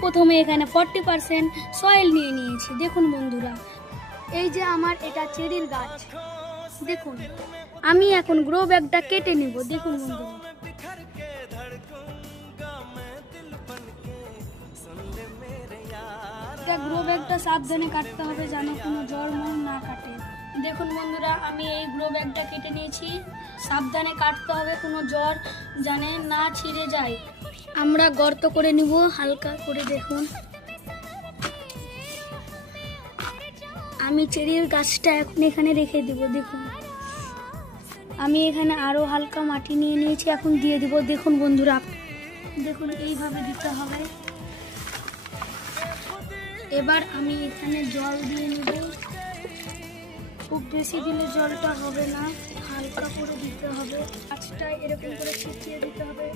প্রথমে এখানে 40% সয়েল নিয়ে নিয়েছি। দেখুন বন্ধুরা, এই যে আমার এটা চেরির গাছ। দেখুন আমি এখন গ্রো ব্যাগটা কেটে নেব। দেখুন বন্ধুরা, গ্রো ব্যাগটা সাবধানে কাটতে হবে যেন কোনো জ্বর না কাটে। দেখুন বন্ধুরা, আমি এই গ্রো ব্যাগটা কেটে নিয়েছি। সাবধানে কাটতে হবে, কোনো জ্বর যেন না ছিঁড়ে যায়। আমরা গর্ত করে নিব হালকা করে। দেখুন আমি চেরির গাছটা এখন এখানে রেখে দিব। দেখুন আমি এখানে আরো হালকা মাটি নিয়ে নিয়েছি, এখন দিয়ে দিব। দেখুন বন্ধুরা, দেখুন এইভাবে দিতে হবে। এবার আমি এখানে জল দিয়ে নিব। খুব বেশি দিলে জলটা হবে না, হালকা করে দিতে হবে। গাছটা এরকম করে ছিটিয়ে দিতে হবে।